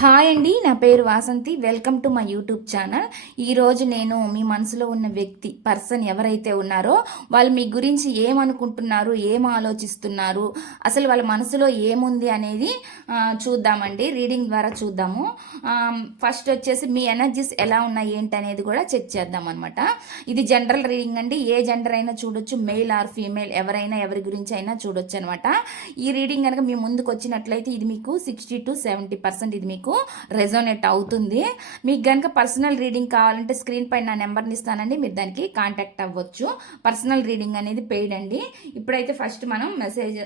Hi అండి నా పేరు Vasanthi. Welcome to my YouTube channel. ఈరోజు నేను మీ మనసులో ఉన్న వ్యక్తి పర్సన్ ఎవరైతే ఉన్నారో వాళ్ళు మీ గురించి ఏమనుకుంటున్నారు ఏం ఆలోచిస్తున్నారు అసలు వాళ్ళ మనసులో ఏముంది అనేది చూద్దామండి. రీడింగ్ ద్వారా చూద్దాము. ఫస్ట్ వచ్చేసి మీ ఎనర్జీస్ ఎలా ఉన్నాయి ఏంటి అనేది కూడా చెక్ చేద్దాం అనమాట ఇది జనరల్ రీడింగ్ అండి. ఏ జెండర్ అయినా చూడొచ్చు. మెయిల్ ఆర్ ఫీమేల్ ఎవరైనా ఎవరి గురించి అయినా చూడొచ్చు అనమాట ఈ రీడింగ్ కనుక మీ ముందుకు వచ్చినట్లయితే ఇది మీకు సిక్స్టీ టు సెవెంటీ పర్సెంట్ ఇది మీకు రెజోనేట్ అవుతుంది. మీకు కనుక పర్సనల్ రీడింగ్ కావాలంటే స్క్రీన్ పైన నా నెంబర్ని ఇస్తానండి. మీరు దానికి కాంటాక్ట్ అవ్వచ్చు. పర్సనల్ రీడింగ్ అనేది పెయిడ్ అండి. ఇప్పుడైతే ఫస్ట్ మనం మెసేజ్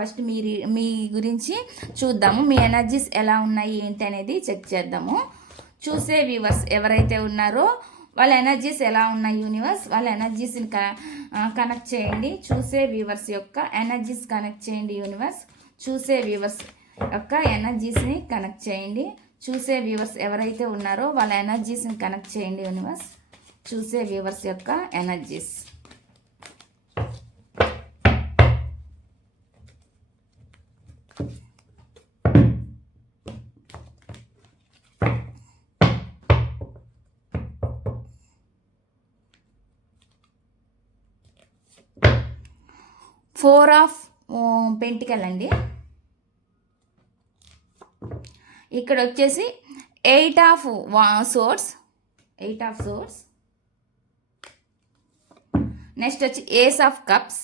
ఫస్ట్ మీ రీ- మీ గురించి చూద్దాము. మీ ఎనర్జీస్ ఎలా ఉన్నాయి ఏంటి అనేది చెక్ చేద్దాము. చూసే వ్యూవర్స్ ఎవరైతే ఉన్నారో వాళ్ళ ఎనర్జీస్ ఎలా ఉన్నాయి యూనివర్స్ వాళ్ళ ఎనర్జీస్ని కనెక్ట్ చేయండి. చూసే వ్యూవర్స్ యొక్క ఎనర్జీస్ కనెక్ట్ చేయండి యూనివర్స్ చూసే వ్యూవర్స్ యొక్క ఎనర్జీస్ని కనెక్ట్ చేయండి. చూసే వ్యూవర్స్ ఎవరైతే ఉన్నారో వాళ్ళ ఎనర్జీస్ని కనెక్ట్ చేయండి యూనివర్స్ చూసే వ్యూవర్స్ యొక్క ఎనర్జీస్ ఫోర్ ఆఫ్ పెంటికల్ అండి. ఇక్కడ వచ్చేసి eight of swords eight of swords. Next వచ్చి ఏస్ ఆఫ్ కప్స్.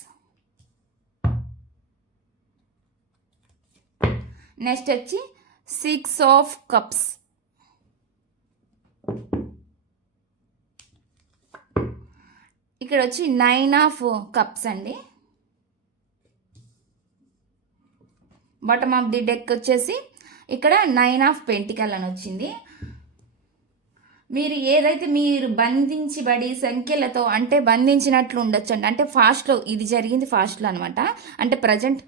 నెక్స్ట్ వచ్చి సిక్స్ ఆఫ్ కప్స్. ఇక్కడ వచ్చి నైన్ ఆఫ్ కప్స్ అండి. బాటమ్ ఆఫ్ ది డెక్ వచ్చేసి ఇక్కడ నైన్ ఆఫ్ పెంటికల్ అని వచ్చింది. మీరు ఏదైతే మీరు బంధించబడి సంఖ్యలతో అంటే బంధించినట్లు ఉండొచ్చండి. అంటే ఫాస్ట్లో ఇది జరిగింది ఫాస్ట్లో అనమాట అంటే ప్రజెంట్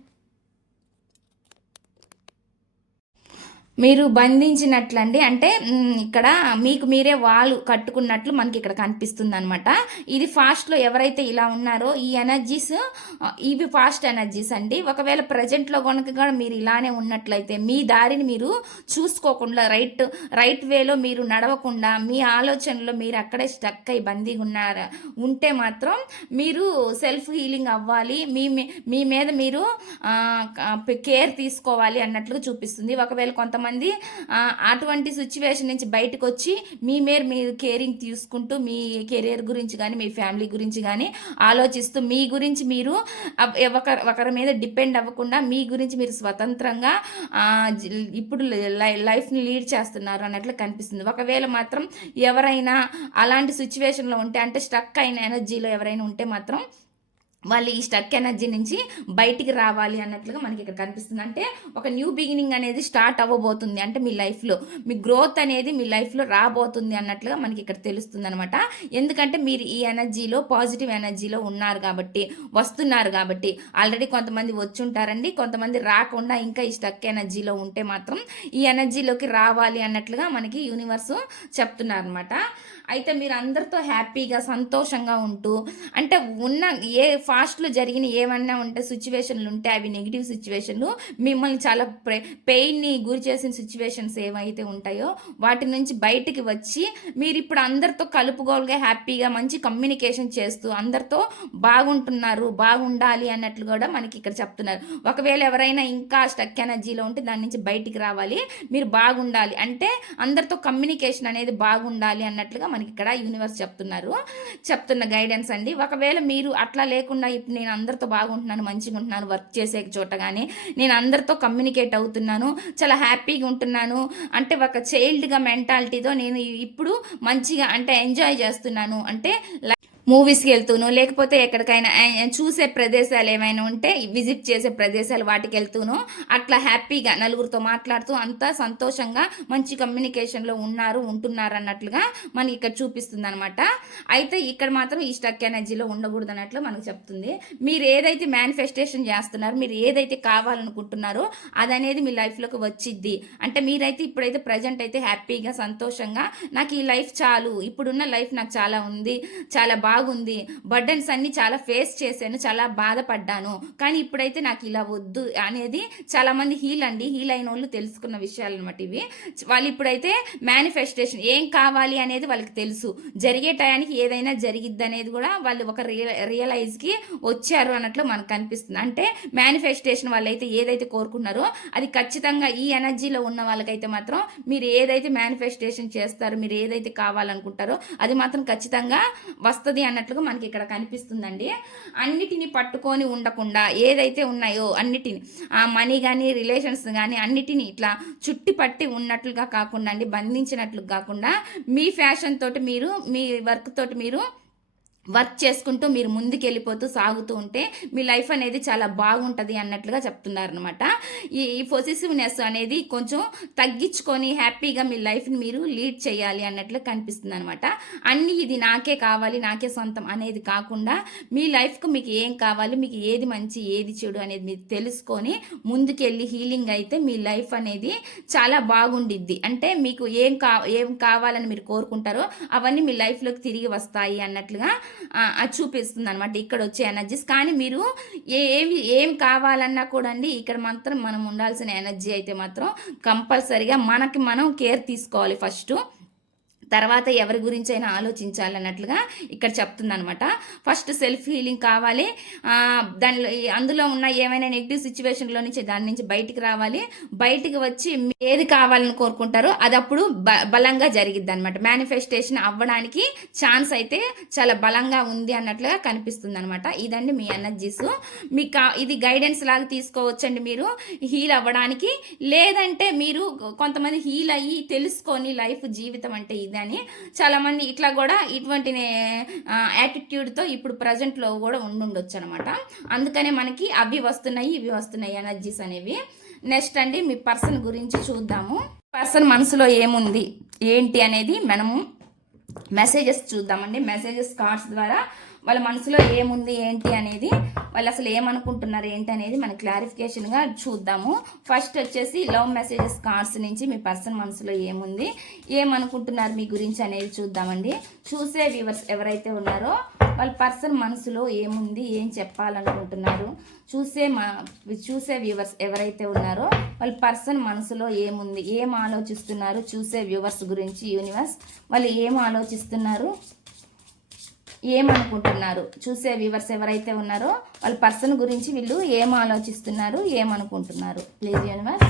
మీరు బంధించినట్లండి. అంటే ఇక్కడ మీకు మీరే వాళ్ళు కట్టుకున్నట్లు మనకి ఇక్కడ కనిపిస్తుంది అనమాట ఇది ఫాస్ట్లో ఎవరైతే ఇలా ఉన్నారో ఈ ఎనర్జీస్ ఇవి ఫాస్ట్ ఎనర్జీస్ అండి. ఒకవేళ ప్రజెంట్లో కనుక కూడా మీరు ఇలానే ఉన్నట్లయితే మీ దారిని మీరు చూసుకోకుండా రైట్ రైట్ వేలో మీరు నడవకుండా మీ ఆలోచనలో మీరు అక్కడే స్టక్ అయి బందీగా ఉన్నారు ఉంటే మాత్రం మీరు సెల్ఫ్ హీలింగ్ అవ్వాలి. మీ మీ- మీ మీద మీరు కేర్ తీసుకోవాలి అన్నట్లుగా చూపిస్తుంది. ఒకవేళ కొంతమంది చాలామంది అటువంటి సిచ్యువేషన్ నుంచి బయటకు వచ్చి మీ మీరు మీరు కేరింగ్ తీసుకుంటూ మీ కెరీర్ గురించి కానీ మీ ఫ్యామిలీ గురించి కానీ ఆలోచిస్తూ మీ గురించి మీరు ఒకరి ఒకరి మీద డిపెండ్ అవ్వకుండా మీ గురించి మీరు స్వతంత్రంగా ఇప్పుడు లైఫ్ని లీడ్ చేస్తున్నారు అన్నట్లు కనిపిస్తుంది. ఒకవేళ మాత్రం ఎవరైనా అలాంటి సిచ్యువేషన్లో ఉంటే అంటే స్టక్ అయిన ఎనర్జీలో ఎవరైనా ఉంటే మాత్రం వాళ్ళు ఈ స్టక్ ఎనర్జీ నుంచి బయటికి రావాలి అన్నట్లుగా మనకి ఇక్కడ కనిపిస్తుంది. అంటే ఒక న్యూ బిగినింగ్ అనేది స్టార్ట్ అవ్వబోతుంది. అంటే మీ లైఫ్లో మీ గ్రోత్ అనేది మీ లైఫ్లో రాబోతుంది అన్నట్లుగా మనకి ఇక్కడ తెలుస్తుంది అనమాట ఎందుకంటే మీరు ఈ ఎనర్జీలో పాజిటివ్ ఎనర్జీలో ఉన్నారు కాబట్టి వస్తున్నారు కాబట్టి ఆల్రెడీ కొంతమంది వచ్చి ఉంటారండి. కొంతమంది రాకుండా ఇంకా ఈ స్టక్ ఎనర్జీలో ఉంటే మాత్రం ఈ ఎనర్జీలోకి రావాలి అన్నట్లుగా మనకి యూనివర్స్ చెప్తున్నారు అనమాట అయితే మీరు అందరితో హ్యాపీగా సంతోషంగా ఉంటూ అంటే ఉన్న ఏ పాస్ట్లో జరిగిన ఏమన్నా ఉంటే సిచ్యువేషన్లు ఉంటే అవి నెగిటివ్ సిచ్యువేషన్లు మిమ్మల్ని చాలా పెయిన్ని గురి చేసిన సిచ్యువేషన్స్ ఏమైతే ఉంటాయో వాటి నుంచి బయటికి వచ్చి మీరు ఇప్పుడు అందరితో కలుపుగోలుగా హ్యాపీగా మంచి కమ్యూనికేషన్ చేస్తూ అందరితో బాగుంటున్నారు బాగుండాలి అన్నట్లు కూడా మనకి ఇక్కడ చెప్తున్నారు. ఒకవేళ ఎవరైనా ఇంకా స్టక్ ఎనర్జీలో ఉంటే దాని నుంచి బయటికి రావాలి మీరు బాగుండాలి అంటే అందరితో కమ్యూనికేషన్ అనేది బాగుండాలి అన్నట్లుగా మనకి ఇక్కడ యూనివర్స్ చెప్తున్నారు చెప్తున్న గైడెన్స్ అండి. ఒకవేళ మీరు అట్లా లేకుండా ఇప్పుడు నేను అందరితో బాగుంటున్నాను మంచిగా ఉంటున్నాను వర్క్ చేసే చోట కానీ నేను అందరితో కమ్యూనికేట్ అవుతున్నాను చాలా హ్యాపీగా ఉంటున్నాను. అంటే ఒక చైల్డ్గా మెంటాలిటీతో నేను ఇప్పుడు మంచిగా అంటే ఎంజాయ్ చేస్తున్నాను. అంటే మూవీస్కి వెళ్తూను లేకపోతే ఎక్కడికైనా చూసే ప్రదేశాలు ఏమైనా ఉంటే విజిట్ చేసే ప్రదేశాలు వాటికి వెళ్తూను అట్లా హ్యాపీగా నలుగురితో మాట్లాడుతూ అంతా సంతోషంగా మంచి కమ్యూనికేషన్లో ఉన్నారు ఉంటున్నారు అన్నట్లుగా మనకి ఇక్కడ చూపిస్తుంది అనమాట అయితే ఇక్కడ మాత్రం ఈ స్టక్ ఎనర్జీలో ఉండకూడదు అన్నట్లు మనకు చెప్తుంది. మీరు ఏదైతే మేనిఫెస్టేషన్ చేస్తున్నారో మీరు ఏదైతే కావాలనుకుంటున్నారో అదనేది మీ లైఫ్లోకి వచ్చిద్ది. అంటే మీరైతే ఇప్పుడైతే ప్రజెంట్ అయితే హ్యాపీగా సంతోషంగా నాకు ఈ లైఫ్ చాలు ఇప్పుడున్న లైఫ్ నాకు చాలా ఉంది చాలా బాగా బాగుంది. బర్డన్స్ అన్ని చాలా ఫేస్ చేశాను చాలా బాధపడ్డాను. కానీ ఇప్పుడైతే నాకు ఇలా వద్దు అనేది చాలా మంది హీల్ అండి. హీల్ అయిన వాళ్ళు తెలుసుకున్న విషయాలు అనమాట ఇవి. వాళ్ళు ఇప్పుడైతే మేనిఫెస్టేషన్ ఏం కావాలి అనేది వాళ్ళకి తెలుసు. జరిగే టయానికి ఏదైనా జరిగిద్ది అనేది కూడా వాళ్ళు ఒక రియల్ రియలైజ్కి వచ్చారు అన్నట్లు మనకు కనిపిస్తుంది అంటే మేనిఫెస్టేషన్ వాళ్ళైతే ఏదైతే కోరుకున్నారో అది ఖచ్చితంగా ఈ ఎనర్జీలో ఉన్న వాళ్ళకైతే మాత్రం మీరు ఏదైతే మేనిఫెస్టేషన్ చేస్తారో మీరు ఏదైతే కావాలనుకుంటారో అది మాత్రం ఖచ్చితంగా వస్తుంది అన్నట్లుగా మనకి ఇక్కడ కనిపిస్తుందండి. అన్నిటిని పట్టుకొని ఉండకుండా ఏదైతే ఉన్నాయో అన్నిటిని ఆ మనీ కానీ రిలేషన్స్ కానీ అన్నిటిని ఇట్లా చుట్టి పట్టి ఉన్నట్లుగా కాకుండా అండి బంధించినట్లు కాకుండా మీ ఫ్యాషన్ తోటి మీరు మీ వర్క్ తోటి మీరు వర్క్ చేసుకుంటూ మీరు ముందుకు వెళ్ళిపోతూ సాగుతూ ఉంటే మీ లైఫ్ అనేది చాలా బాగుంటుంది అన్నట్లుగా చెప్తున్నారనమాట ఈ ఈ పొజిటివ్నెస్ అనేది కొంచెం తగ్గించుకొని హ్యాపీగా మీ లైఫ్ని మీరు లీడ్ చేయాలి అన్నట్లు కనిపిస్తుంది అనమాట అన్నీ ఇది నాకే కావాలి నాకే సొంతం అనేది కాకుండా మీ లైఫ్కు మీకు ఏం కావాలి మీకు ఏది మంచి ఏది చెడు అనేది మీరు తెలుసుకొని ముందుకెళ్ళి హీలింగ్ అయితే మీ లైఫ్ అనేది చాలా బాగుండిద్ది. అంటే మీకు ఏం కా ఏం కావాలని మీరు కోరుకుంటారో అవన్నీ మీ లైఫ్లోకి తిరిగి వస్తాయి అన్నట్లుగా అది చూపిస్తుంది అనమాట ఇక్కడ వచ్చే ఎనర్జీస్ కానీ మీరు ఏమి ఏం కావాలన్నా కూడా అండి ఇక్కడ మాత్రం మనం ఉండాల్సిన ఎనర్జీ అయితే మాత్రం కంపల్సరిగా మనకి మనం కేర్ తీసుకోవాలి ఫస్ట్ తర్వాత ఎవరి గురించి అయినా ఆలోచించాలన్నట్లుగా ఇక్కడ చెప్తుందనమాట ఫస్ట్ సెల్ఫ్ హీలింగ్ కావాలి. దానిలో అందులో ఉన్న ఏమైనా నెగిటివ్ సిచ్యువేషన్లో నుంచి దాని నుంచి బయటికి రావాలి. బయటికి వచ్చి మీ- ఏది కావాలని కోరుకుంటారో అది అప్పుడు బ- బలంగా జరిగిద్ది అనమాట మేనిఫెస్టేషన్ అవ్వడానికి ఛాన్స్ అయితే చాలా బలంగా ఉంది అన్నట్లుగా కనిపిస్తుంది అనమాట ఇదండి మీ ఎనర్జీస్. మీకు కా- ఇది గైడెన్స్ లాగా తీసుకోవచ్చండి మీరు హీల్ అవ్వడానికి. లేదంటే మీరు కొంతమంది హీల్ అయ్యి తెలుసుకొని లైఫ్ జీవితం అంటే అని చాలామంది ఇట్లా కూడా ఇటువంటి యాటిట్యూడ్తో ఇప్పుడు ప్రజెంట్లో కూడా ఉండుండొచ్చు అనమాట అందుకనే మనకి అవి వస్తున్నాయి ఇవి వస్తున్నాయి ఎనర్జీస్ అనేవి. నెక్స్ట్ అండి మీ పర్సన్ గురించి చూద్దాము. పర్సన్ మనసులో ఏముంది? ఏంటి అనేది మనము మెసేజెస్ చూద్దామండి. మెసేజెస్ కార్డ్స్ ద్వారా వాళ్ళ మనసులో ఏముంది ఏంటి అనేది వాళ్ళు అసలు ఏమనుకుంటున్నారు ఏంటి అనేది మనం క్లారిఫికేషన్గా చూద్దాము. ఫస్ట్ వచ్చేసి లవ్ మెసేజెస్ కార్డ్స్ నుంచి మీ పర్సన్ మనసులో ఏముంది ఏమనుకుంటున్నారు మీ గురించి అనేది చూద్దామండి. చూసే వ్యూవర్స్ ఎవరైతే ఉన్నారో వాళ్ళ పర్సన్ మనసులో ఏముంది ఏం చెప్పాలనుకుంటున్నారు చూసే మా చూసే వ్యూవర్స్ ఎవరైతే ఉన్నారో వాళ్ళ పర్సన్ మనసులో ఏముంది ఏం ఆలోచిస్తున్నారు చూసే వ్యూవర్స్ గురించి యూనివర్స్ వాళ్ళు ఏం ఆలోచిస్తున్నారు ఏమనుకుంటున్నారు? చూసే వ్యూవర్స్ ఎవరైతే ఉన్నారో వాళ్ళ పర్సన్ గురించి వీళ్ళు ఏం ఆలోచిస్తున్నారు ఏమనుకుంటున్నారు? Please universe.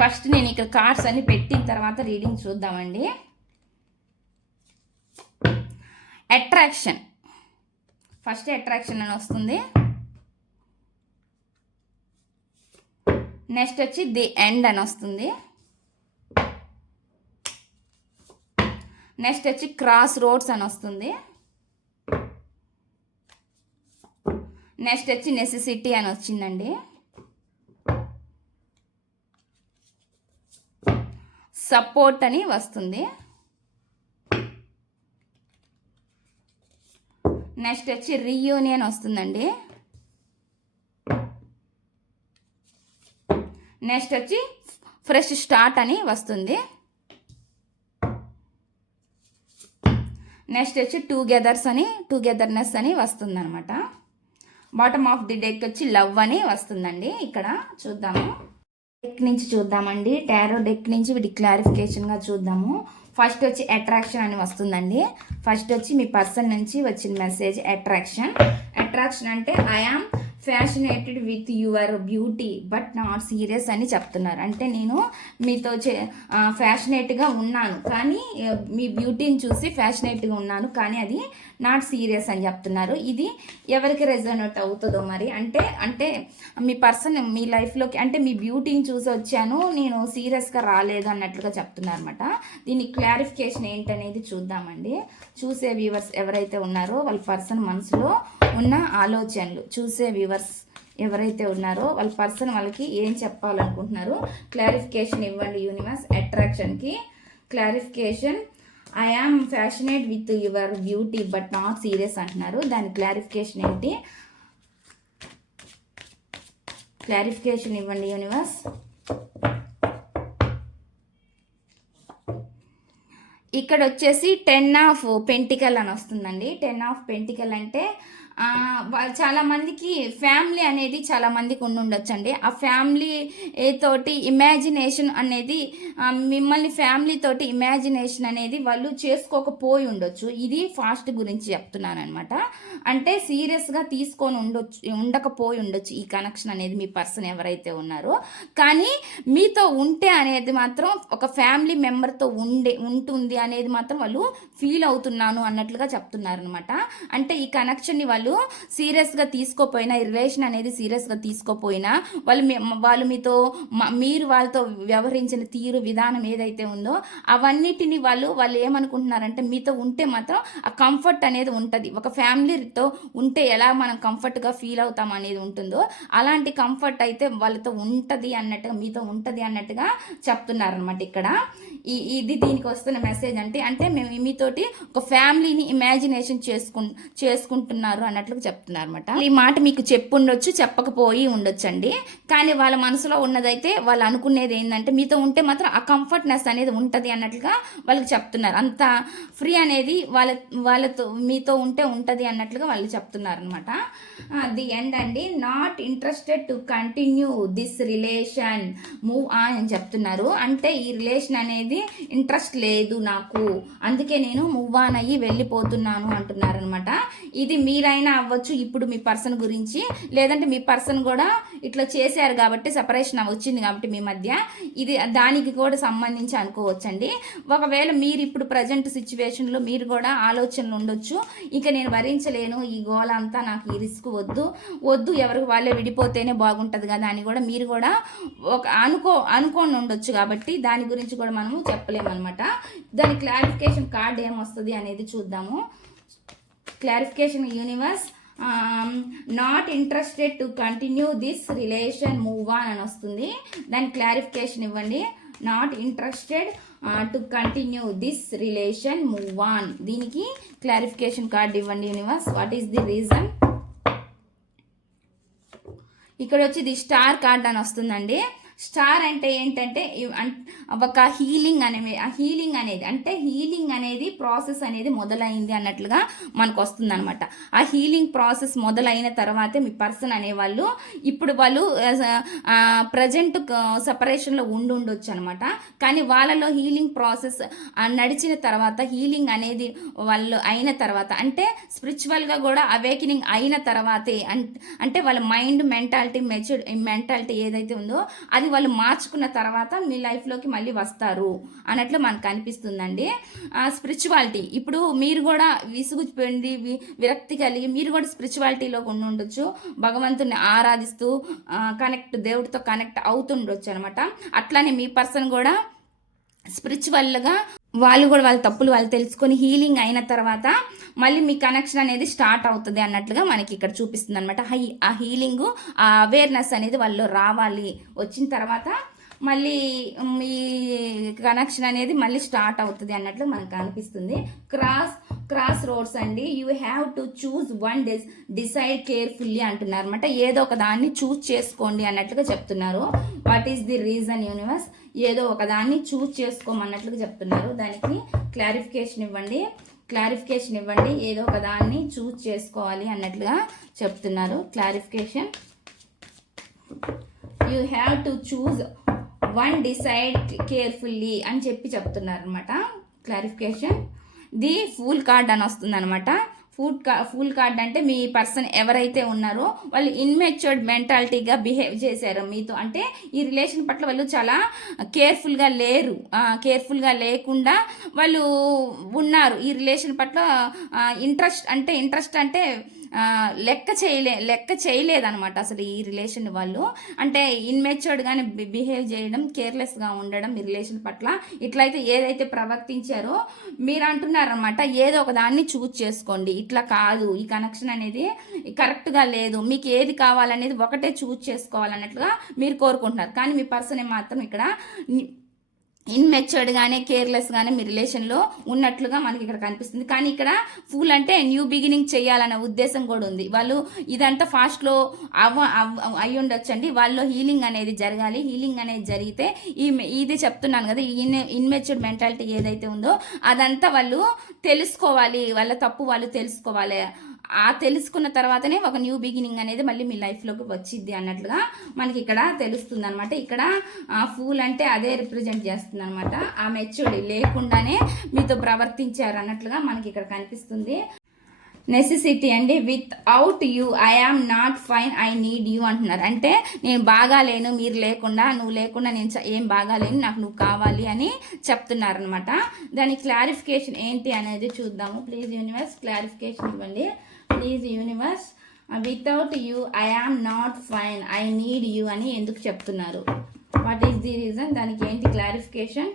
ఫస్ట్ నేను ఇక్కడ కార్డ్స్ అన్ని పెట్టిన తర్వాత రీడింగ్ చూద్దామండి. అట్రాక్షన్ ఫస్ట్ అట్రాక్షన్ అని వస్తుంది. నెక్స్ట్ వచ్చి ది ఎండ్ అని వస్తుంది. నెక్స్ట్ వచ్చి క్రాస్ రోడ్స్ అని వస్తుంది. నెక్స్ట్ వచ్చి నెసెసిటీ అని వచ్చిందండి. సపోర్ట్ అని వస్తుంది. నెక్స్ట్ వచ్చి రీయూనియన్ వస్తుందండి. నెక్స్ట్ వచ్చి ఫ్రెష్ స్టార్ట్ అని వస్తుంది. నెక్స్ట్ వచ్చి టుగెదర్స్ అని టుగెదర్నెస్ అని వస్తుంది అనమాట బాటమ్ ఆఫ్ ది డెక్ వచ్చి లవ్ అని వస్తుందండి ఇక్కడ. చూద్దాము. డెక్ నుంచి చూద్దామండి. టారో డెక్ నుంచి వీటి క్లారిఫికేషన్గా చూద్దాము. ఫస్ట్ వచ్చి అట్రాక్షన్ అని వస్తుందండి. ఫస్ట్ వచ్చి మీ పర్సన్ నుంచి వచ్చిన మెసేజ్ అట్రాక్షన్. అట్రాక్షన్ అంటే I am fascinated with your beauty but not serious అని చెప్తున్నారు. అంటే నేను మీతో చే ఫ్యాషనేట్గా ఉన్నాను. కానీ మీ బ్యూటీని చూసి ఫ్యాషనేట్గా ఉన్నాను. కానీ అది నాట్ సీరియస్ అని చెప్తున్నారు. ఇది ఎవరికి రెజనేట్ అవుతుందో మరి? అంటే అంటే మీ పర్సన్ మీ లైఫ్లోకి అంటే మీ బ్యూటీని చూసి వచ్చాను నేను సీరియస్గా రాలేదు అన్నట్లుగా చెప్తున్నారు అనమాట దీని క్లారిఫికేషన్ ఏంటనేది చూద్దామండి. చూసే వ్యూవర్స్ ఎవరైతే ఉన్నారో వాళ్ళ పర్సన్ మనసులో ఉన్న ఆలోచనలు చూసే వ్యూవర్స్ మెంబర్స్ ఎవరైతే ఉన్నారో వాళ్ళ పర్సన్ వాళ్ళకి ఏం చెప్పాలనుకుంటున్నారు క్లారిఫికేషన్ ఇవ్వండి universe అట్రాక్షన్కి. Clarification I am fascinate with your beauty but not serious అంటున్నారు. దాని క్లారిఫికేషన్ ఏంటి? క్లారిఫికేషన్ ఇవ్వండి యూనివర్స్. ఇక్కడ వచ్చేసి టెన్ ఆఫ్ పెంటికల్ అని వస్తుందండి. టెన్ ఆఫ్ పెంటికల్ అంటే ఆ, చాలా మందికి ఫ్యామిలీ అనేది చాలా మందికి ఉండి ఆ ఫ్యామిలీ తోటి ఇమాజినేషన్ అనేది మిమ్మల్ని ఫ్యామిలీ తోటి ఇమాజినేషన్ అనేది వాళ్ళు చేసుకోకపోయి ఉండొచ్చు. ఇది ఫాస్ట్ గురించి చెప్తున్నాను అనమాట అంటే సీరియస్గా తీసుకొని ఉండొచ్చు ఉండకపోయి ఉండొచ్చు ఈ కనెక్షన్ అనేది మీ పర్సన్ ఎవరైతే ఉన్నారో. కానీ మీతో ఉంటే అనేది మాత్రం ఒక ఫ్యామిలీ మెంబర్తో ఉండే ఉంటుంది అనేది మాత్రం వాళ్ళు ఫీల్ అవుతున్నాను అన్నట్లుగా చెప్తున్నారు అనమాట అంటే ఈ కనెక్షన్ని వాళ్ళు సీరియస్గా తీసుకోపోయినా ఈ రిలేషన్ అనేది సీరియస్గా తీసుకోపోయినా వాళ్ళు వాళ్ళు మీతో మీరు వాళ్ళతో వ్యవహరించిన తీరు విధానం ఏదైతే ఉందో అవన్నిటిని వాళ్ళు వాళ్ళు ఏమనుకుంటున్నారంటే మీతో ఉంటే మాత్రం ఆ కంఫర్ట్ అనేది ఉంటుంది. ఒక ఫ్యామిలీతో ఉంటే ఎలా మనం కంఫర్ట్గా ఫీల్ అవుతాం అనేది ఉంటుందో అలాంటి కంఫర్ట్ అయితే వాళ్ళతో ఉంటుంది అన్నట్టుగా మీతో ఉంటుంది అన్నట్టుగా చెప్తున్నారనమాట ఇక్కడ. ఈ ఇది దీనికి వస్తున్న మెసేజ్ అంటే అంటే మేము మీతోటి ఒక ఫ్యామిలీని ఇమాజినేషన్ చేసుకు చేసుకుంటున్నారు అన్నట్లు చెప్తున్నారు అనమాట ఈ మాట మీకు చెప్పుండొచ్చు చెప్పకపోయి ఉండొచ్చండి. కానీ వాళ్ళ మనసులో ఉన్నదైతే వాళ్ళు అనుకునేది ఏంటంటే మీతో ఉంటే మాత్రం ఆ కంఫర్ట్నెస్ అనేది ఉంటుంది అన్నట్లుగా వాళ్ళకి చెప్తున్నారు. అంత ఫ్రీ అనేది వాళ్ళ వాళ్ళతో మీతో ఉంటే ఉంటుంది అన్నట్లుగా వాళ్ళు చెప్తున్నారు అనమాట ది ఎండ్ అండి. Not interested to continue this relation move on అని చెప్తున్నారు. అంటే ఈ రిలేషన్ అనేది ఇంట్రెస్ట్ లేదు నాకు. అందుకే నేను మూవ్ ఆన్ అయ్యి వెళ్ళిపోతున్నాను అంటున్నారనమాట ఇది మీరైనా అవ్వచ్చు ఇప్పుడు మీ పర్సన్ గురించి లేదంటే మీ పర్సన్ కూడా ఇట్లా చేశారు కాబట్టి సపరేషన్ వచ్చింది కాబట్టి మీ మధ్య ఇది దానికి కూడా సంబంధించి అనుకోవచ్చండి. ఒకవేళ మీరు ఇప్పుడు ప్రజెంట్ సిచ్యువేషన్లో మీరు కూడా ఆలోచనలు ఉండొచ్చు. ఇక నేను భరించలేను ఈ గోల అంతా నాకు ఈ రిస్క్ వద్దు. వద్దు ఎవరికి వాళ్ళే విడిపోతేనే బాగుంటుంది కదా అని కూడా మీరు కూడా ఒక అనుకో అనుకోని ఉండొచ్చు కాబట్టి దాని గురించి కూడా మనము చెప్పలేమన్నమాట. దాని క్లారిఫికేషన్ కార్డ్ ఏమొస్తుంది అనేది చూద్దాము. Clarification universe not interested to continue this relation move on అని వస్తుంది. దాని క్లారిఫికేషన్ ఇవ్వండి. Not interested to continue this relation move on దీనికి క్లారిఫికేషన్ కార్డ్ ఇవ్వండి universe what is the reason ఇక్కడ వచ్చి ది స్టార్ కార్డ్ అని వస్తుందండి. స్టార్ అంటే ఏంటంటే ఒక హీలింగ్ అనే ఆ హీలింగ్ అనేది అంటే హీలింగ్ అనేది ప్రాసెస్ అనేది మొదలైంది అన్నట్లుగా మనకు వస్తుంది అనమాట ఆ హీలింగ్ ప్రాసెస్ మొదలైన తర్వాతే మీ పర్సన్ అనేవాళ్ళు ఇప్పుడు వాళ్ళు ప్రజెంట్ సపరేషన్లో ఉండి ఉండొచ్చు అనమాట కానీ వాళ్ళలో హీలింగ్ ప్రాసెస్ నడిచిన తర్వాత హీలింగ్ అనేది వాళ్ళు అయిన తర్వాత అంటే స్పిరిచువల్గా కూడా అవేకినింగ్ అయిన తర్వాతే అంటే వాళ్ళ మైండ్ మెంటాలిటీ మెచ్యూర్ మెంటాలిటీ ఏదైతే ఉందో అది వాళ్ళు మార్చుకున్న తర్వాత మీ లైఫ్లోకి మళ్ళీ వస్తారు అన్నట్లు మనకు అనిపిస్తుందండి. స్పిరిచువాలిటీ ఇప్పుడు మీరు కూడా విసుగుపోయింది వి- విరక్తి కలిగి మీరు కూడా స్పిరిచువాలిటీలో ఉండి ఉండొచ్చు. భగవంతుని ఆరాధిస్తూ కనెక్ట్ దేవుడితో కనెక్ట్ అవుతుండొచ్చు అనమాట అట్లానే మీ పర్సన్ కూడా స్పిరిచువల్గా వాళ్ళు కూడా వాళ్ళ తప్పులు వాళ్ళు తెలుసుకొని హీలింగ్ అయిన తర్వాత మళ్ళీ మీ కనెక్షన్ అనేది స్టార్ట్ అవుతుంది అన్నట్లుగా మనకి ఇక్కడ చూపిస్తుంది అనమాట ఆ హీలింగ్ ఆ అవేర్నెస్ అనేది వాళ్ళు రావాలి. వచ్చిన తర్వాత మళ్ళీ మీ కనెక్షన్ అనేది మళ్ళీ స్టార్ట్ అవుతుంది అన్నట్లు మనకు అనిపిస్తుంది. క్రాస్ క్రాస్ రోడ్స్ అండి. You have to choose one dis decide carefully అంటున్నారు అనమాట ఏదో ఒక దాన్ని చూస్ చేసుకోండి అన్నట్లుగా చెప్తున్నారు. What is the reason universe ఏదో ఒక దాన్ని చూస్ చేసుకోమన్నట్లుగా చెప్తున్నారు. దానికి క్లారిఫికేషన్ ఇవ్వండి. క్లారిఫికేషన్ ఇవ్వండి. ఏదో ఒక దాన్ని చూస్ చేసుకోవాలి అన్నట్లుగా చెప్తున్నారు. Clarification you have to choose one decide carefully అని చెప్పి చెప్తున్నారు అనమాట క్లారిఫికేషన్ ది ఫుల్ కార్డ్ అని వస్తుంది అనమాట ఫుడ్ కా ఫుల్ కార్డ్ అంటే మీ పర్సన్ ఎవరైతే ఉన్నారో వాళ్ళు ఇన్మెచ్యూర్డ్ మెంటాలిటీగా బిహేవ్ చేశారు మీతో. అంటే ఈ రిలేషన్ పట్ల వాళ్ళు చాలా కేర్ఫుల్గా లేరు. కేర్ఫుల్గా లేకుండా వాళ్ళు ఉన్నారు. ఈ రిలేషన్ పట్ల ఇంట్రెస్ట్ అంటే ఇంట్రెస్ట్ అంటే లెక్క చేయలే లెక్క చేయలేదనమాట అసలు ఈ రిలేషన్ వాళ్ళు. అంటే ఇన్మెచ్యూర్డ్గానే బిహేవ్ చేయడం కేర్లెస్గా ఉండడం ఈ రిలేషన్ పట్ల. ఇట్లయితే ఏదైతే ప్రవర్తించారో మీరు అంటున్నారనమాట ఏదో ఒక దాన్ని చూజ్ చేసుకోండి. ఇట్లా కాదు ఈ కనెక్షన్ అనేది కరెక్ట్గా లేదు. మీకు ఏది కావాలనేది ఒకటే చూజ్ చేసుకోవాలన్నట్లుగా మీరు కోరుకుంటున్నారు. కానీ మీ పర్సన్ మాత్రం ఇక్కడ ఇన్మెచ్యూర్డ్గానే కేర్లెస్గానే మీ రిలేషన్లో ఉన్నట్లుగా మనకి ఇక్కడ కనిపిస్తుంది. కానీ ఇక్కడ ఫుల్ అంటే న్యూ బిగినింగ్ చేయాలనే ఉద్దేశం కూడా ఉంది. వాళ్ళు ఇదంతా ఫాస్ట్లో అవ అయి ఉండొచ్చండి. వాళ్ళు హీలింగ్ అనేది జరగాలి. హీలింగ్ అనేది జరిగితే ఈ ఇది చెప్తున్నాను కదా ఇన్ ఇన్మెచ్యూర్డ్ మెంటాలిటీ ఏదైతే ఉందో అదంతా వాళ్ళు తెలుసుకోవాలి. వాళ్ళ తప్పు వాళ్ళు తెలుసుకోవాలి. ఆ తెలుసుకున్న తర్వాతనే ఒక న్యూ బిగినింగ్ అనేది మళ్ళీ మీ లైఫ్లోకి వచ్చిద్ది అన్నట్లుగా మనకి ఇక్కడ తెలుస్తుంది అనమాట ఇక్కడ ఫూల్ అంటే అదే రిప్రజెంట్ చేస్తుంది అనమాట ఆ మెచ్యూరిటీ లేకుండానే మీతో ప్రవర్తించారు అన్నట్లుగా మనకి ఇక్కడ కనిపిస్తుంది. నెసెసిటీ అండి without you I am not fine I need you అంటున్నారు. అంటే నేను బాగాలేను మీరు లేకుండా నువ్వు లేకుండా నేను ఏం బాగాలేను నాకు నువ్వు కావాలి అని చెప్తున్నారనమాట దాని క్లారిఫికేషన్ ఏంటి అనేది చూద్దాము. ప్లీజ్ యూనివర్స్ క్లారిఫికేషన్ ఇవ్వండి. Please universe without you I am not fine I need you అని ఎందుకు చెప్తున్నారు? What is the reason? దానికి ఏంటి క్లారిఫికేషన్?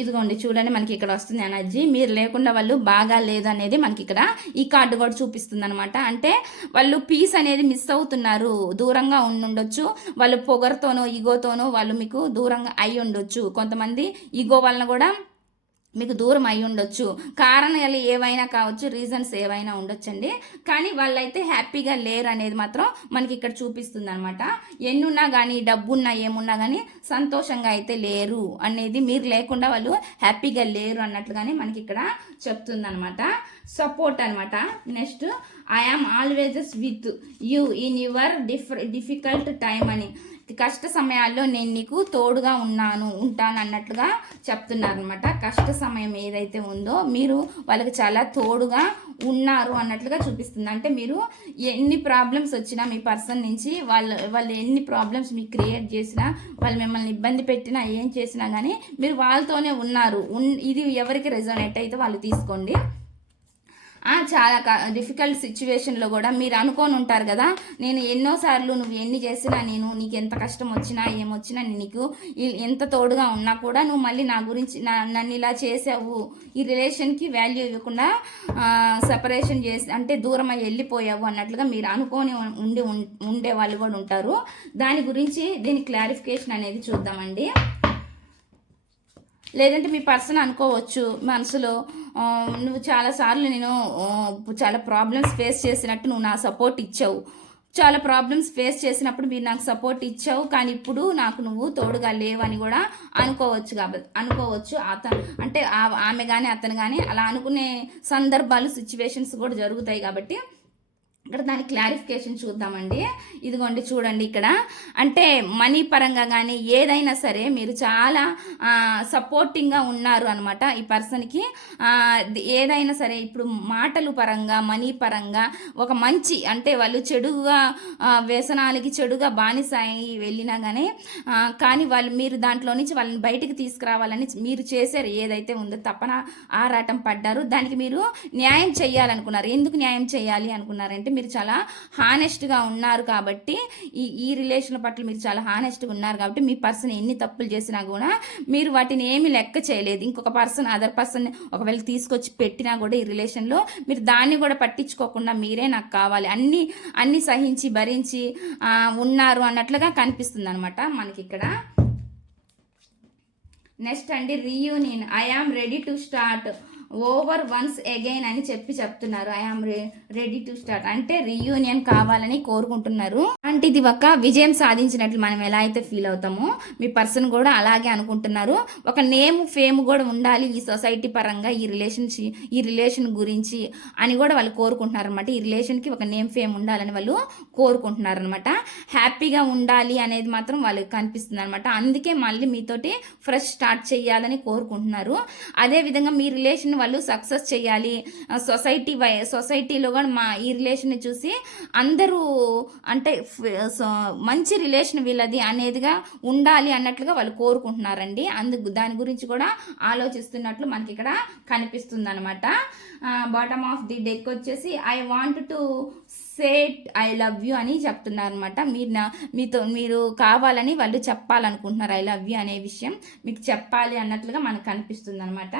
ఇదిగోండి చూడండి మనకి ఇక్కడ వస్తుంది ఎనర్జీ. మీరు లేకుండా వాళ్ళు బాగా లేదు అనేది మనకి ఇక్కడ ఈ కార్డు కూడా చూపిస్తుంది అనమాట అంటే వాళ్ళు పీస్ అనేది మిస్ అవుతున్నారు. దూరంగా ఉండుండొచ్చు. వాళ్ళు పొగరుతోనో ఈగోతోనో వాళ్ళు మీకు దూరంగా అయి ఉండొచ్చు కొంతమంది ఈగో వలన కూడా మీకు దూరం అయి ఉండొచ్చు. కారణాలు ఏవైనా కావచ్చు రీజన్స్ ఏవైనా ఉండొచ్చండి. కానీ వాళ్ళైతే హ్యాపీగా లేరు అనేది మాత్రం మనకి ఇక్కడ చూపిస్తుంది అనమాట ఎన్నున్నా కానీ డబ్బున్నా ఏమున్నా కానీ సంతోషంగా అయితే లేరు అనేది మీరు లేకుండా వాళ్ళు హ్యాపీగా లేరు అన్నట్లుగానే మనకి ఇక్కడ చెప్తుంది అనమాట సపోర్ట్ అనమాట next I am always with you in your dif difficult time అని. కష్ట సమయాల్లో నేను నీకు తోడుగా ఉన్నాను ఉంటాను అన్నట్లుగా చెప్తున్నారు అనమాట కష్ట సమయం ఏదైతే ఉందో మీరు వాళ్ళకి చాలా తోడుగా ఉన్నారు అన్నట్లుగా చూపిస్తుంది. అంటే మీరు ఎన్ని ప్రాబ్లమ్స్ వచ్చినా మీ పర్సన్ నుంచి వాళ్ళు వాళ్ళు ఎన్ని ప్రాబ్లమ్స్ మీకు క్రియేట్ చేసినా వాళ్ళు మిమ్మల్ని ఇబ్బంది పెట్టినా ఏం చేసినా కానీ మీరు వాళ్ళతోనే ఉన్నారు. ఇది ఎవరికి రెజోనేట్ అయితే వాళ్ళు తీసుకోండి. చాలా డిఫికల్ట్ సిచ్యువేషన్లో కూడా మీరు అనుకొని ఉంటారు కదా నేను ఎన్నోసార్లు నువ్వు ఎన్ని చేసినా నేను నీకు ఎంత కష్టం వచ్చినా ఏమొచ్చినా నీకు ఎంత తోడుగా ఉన్నా కూడా నువ్వు మళ్ళీ నా గురించి నా నన్ను ఇలా చేసావు. ఈ రిలేషన్కి వాల్యూ ఇవ్వకుండా సపరేషన్ చేసి అంటే దూరం అయ్యి వెళ్ళిపోయావు అన్నట్లుగా మీరు అనుకొని ఉండి ఉం- ఉండే వాళ్ళు కూడా ఉంటారు. దాని గురించి దీని క్లారిఫికేషన్ అనేది చూద్దామండి. లేదంటే మీ పర్సన్ అనుకోవచ్చు మనసులో నువ్వు చాలాసార్లు నేను చాలా ప్రాబ్లమ్స్ ఫేస్ చేసినట్టు నువ్వు నా సపోర్ట్ ఇచ్చావు. చాలా ప్రాబ్లమ్స్ ఫేస్ చేసినప్పుడు మీరు నాకు సపోర్ట్ ఇచ్చావు కానీ ఇప్పుడు నాకు నువ్వు తోడుగా లేవని కూడా అనుకోవచ్చు కాబట్టి అనుకోవచ్చు. అతను అంటే ఆమె కానీ అతను కానీ అలా అనుకునే సందర్భాలు సిచ్యువేషన్స్ కూడా జరుగుతాయి కాబట్టి ఇక్కడ దాని క్లారిఫికేషన్ చూద్దామండి. ఇదిగోండి చూడండి ఇక్కడ. అంటే మనీ పరంగా కానీ ఏదైనా సరే మీరు చాలా సపోర్టింగ్గా ఉన్నారు అనమాట ఈ పర్సన్కి ఏదైనా సరే ఇప్పుడు మాటలు పరంగా మనీ పరంగా ఒక మంచి అంటే వాళ్ళు చెడుగా వ్యసనాలకి చెడుగా బానిస అయి వెళ్ళినా కానీ కానీ వాళ్ళు మీరు దాంట్లో నుంచి వాళ్ళని బయటికి తీసుకురావాలని మీరు చేశారు ఏదైతే ఉందో తపన ఆరాటం పడ్డారు. దానికి మీరు న్యాయం చేయాలనుకున్నారు. ఎందుకు న్యాయం చేయాలి అనుకున్నారంటే మీరు చాలా హానెస్ట్గా ఉన్నారు కాబట్టి ఈ ఈ రిలేషన్ పట్ల మీరు చాలా హానెస్ట్గా ఉన్నారు కాబట్టి మీ పర్సన్ ఎన్ని తప్పులు చేసినా కూడా మీరు వాటిని ఏమి లెక్క చేయలేదు. ఇంకొక పర్సన్ అదర్ పర్సన్ ఒకవేళ తీసుకొచ్చి పెట్టినా కూడా ఈ రిలేషన్లో మీరు దాన్ని కూడా పట్టించుకోకుండా మీరే నాకు కావాలి. అన్ని అన్ని సహించి భరించి ఉన్నారు అన్నట్లుగా కనిపిస్తుంది అనమాట మనకి ఇక్కడ. నెక్స్ట్ అండి reunion I am ready to start over once again అని చెప్పి చెప్తున్నారు. I am ready to start అంటే రీయూనియన్ కావాలని కోరుకుంటున్నారు. అంటే ఇది ఒక విజయం సాధించినట్లు మనం ఎలా అయితే ఫీల్ అవుతామో మీ పర్సన్ కూడా అలాగే అనుకుంటున్నారు. ఒక నేమ్ ఫేమ్ కూడా ఉండాలి ఈ సొసైటీ పరంగా ఈ రిలేషన్షిప్ ఈ రిలేషన్ గురించి అని కూడా వాళ్ళు కోరుకుంటున్నారు అనమాట ఈ రిలేషన్కి ఒక నేమ్ ఫేమ్ ఉండాలని వాళ్ళు కోరుకుంటున్నారు అనమాట హ్యాపీగా ఉండాలి అనేది మాత్రం వాళ్ళకి కనిపిస్తుంది అనమాట అందుకే మళ్ళీ మీతోటి ఫ్రెష్ స్టార్ట్ చేయాలని కోరుకుంటున్నారు. అదేవిధంగా మీ రిలేషన్ వాళ్ళు సక్సెస్ చేయాలి. సొసైటీ వై సొసైటీలో కూడా మా ఈ రిలేషన్ని చూసి అందరూ అంటే మంచి రిలేషన్ వీళ్ళది అనేదిగా ఉండాలి అన్నట్లుగా వాళ్ళు కోరుకుంటున్నారండి. అందుకు దాని గురించి కూడా ఆలోచిస్తున్నట్లు మనకి ఇక్కడ కనిపిస్తుంది అనమాట బాటమ్ ఆఫ్ ది డెక్ వచ్చేసి I want to say I love you అని చెప్తున్నారు అనమాట మీరు నా మీతో మీరు కావాలని వాళ్ళు చెప్పాలనుకుంటున్నారు ఐ లవ్ యూ అనే విషయం మీకు చెప్పాలి అన్నట్లుగా మనకు కనిపిస్తుంది అనమాట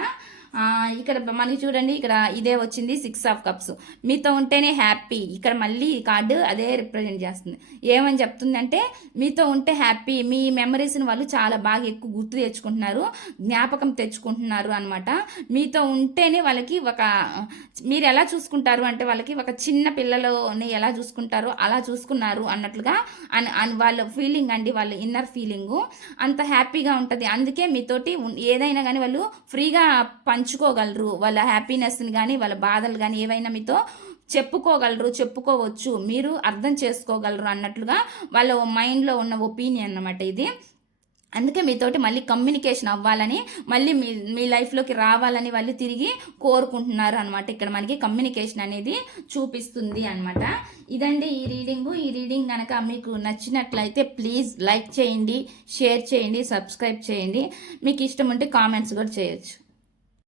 ఇక్కడ మనకి చూడండి ఇక్కడ ఇదే వచ్చింది సిక్స్ ఆఫ్ కప్స్ మీతో ఉంటేనే హ్యాపీ ఇక్కడ మళ్ళీ ఈ కార్డు అదే రిప్రజెంట్ చేస్తుంది. ఏమని చెప్తుందంటే మీతో ఉంటే హ్యాపీ మీ మెమరీస్ని వాళ్ళు చాలా బాగా ఎక్కువ గుర్తు తెచ్చుకుంటున్నారు జ్ఞాపకం తెచ్చుకుంటున్నారు అనమాట మీతో ఉంటేనే వాళ్ళకి ఒక మీరు ఎలా చూసుకుంటారు అంటే వాళ్ళకి ఒక చిన్న పిల్లలని ఎలా చూసుకుంటారో అలా చూసుకున్నారు అన్నట్లుగా అని వాళ్ళ ఫీలింగ్ అండి వాళ్ళ ఇన్నర్ ఫీలింగు అంత హ్యాపీగా ఉంటుంది. అందుకే మీతోటి ఏదైనా కానీ వాళ్ళు ఫ్రీగా పని పంచుకోగలరు. వాళ్ళ హ్యాపీనెస్ని కానీ వాళ్ళ బాధలు కానీ ఏవైనా మీతో చెప్పుకోగలరు చెప్పుకోవచ్చు. మీరు అర్థం చేసుకోగలరు అన్నట్లుగా వాళ్ళ మైండ్లో ఉన్న ఒపీనియన్ అన్నమాట ఇది. అందుకే మీతోటి మళ్ళీ కమ్యూనికేషన్ అవ్వాలని మళ్ళీ మీ మీ లైఫ్లోకి రావాలని వాళ్ళు తిరిగి కోరుకుంటున్నారు అనమాట ఇక్కడ మనకి కమ్యూనికేషన్ అనేది చూపిస్తుంది అనమాట ఇదండి ఈ రీడింగు. ఈ రీడింగ్ కనుక మీకు నచ్చినట్లయితే ప్లీజ్ లైక్ చేయండి షేర్ చేయండి సబ్స్క్రైబ్ చేయండి. మీకు ఇష్టం ఉంటే కామెంట్స్ కూడా చేయొచ్చు.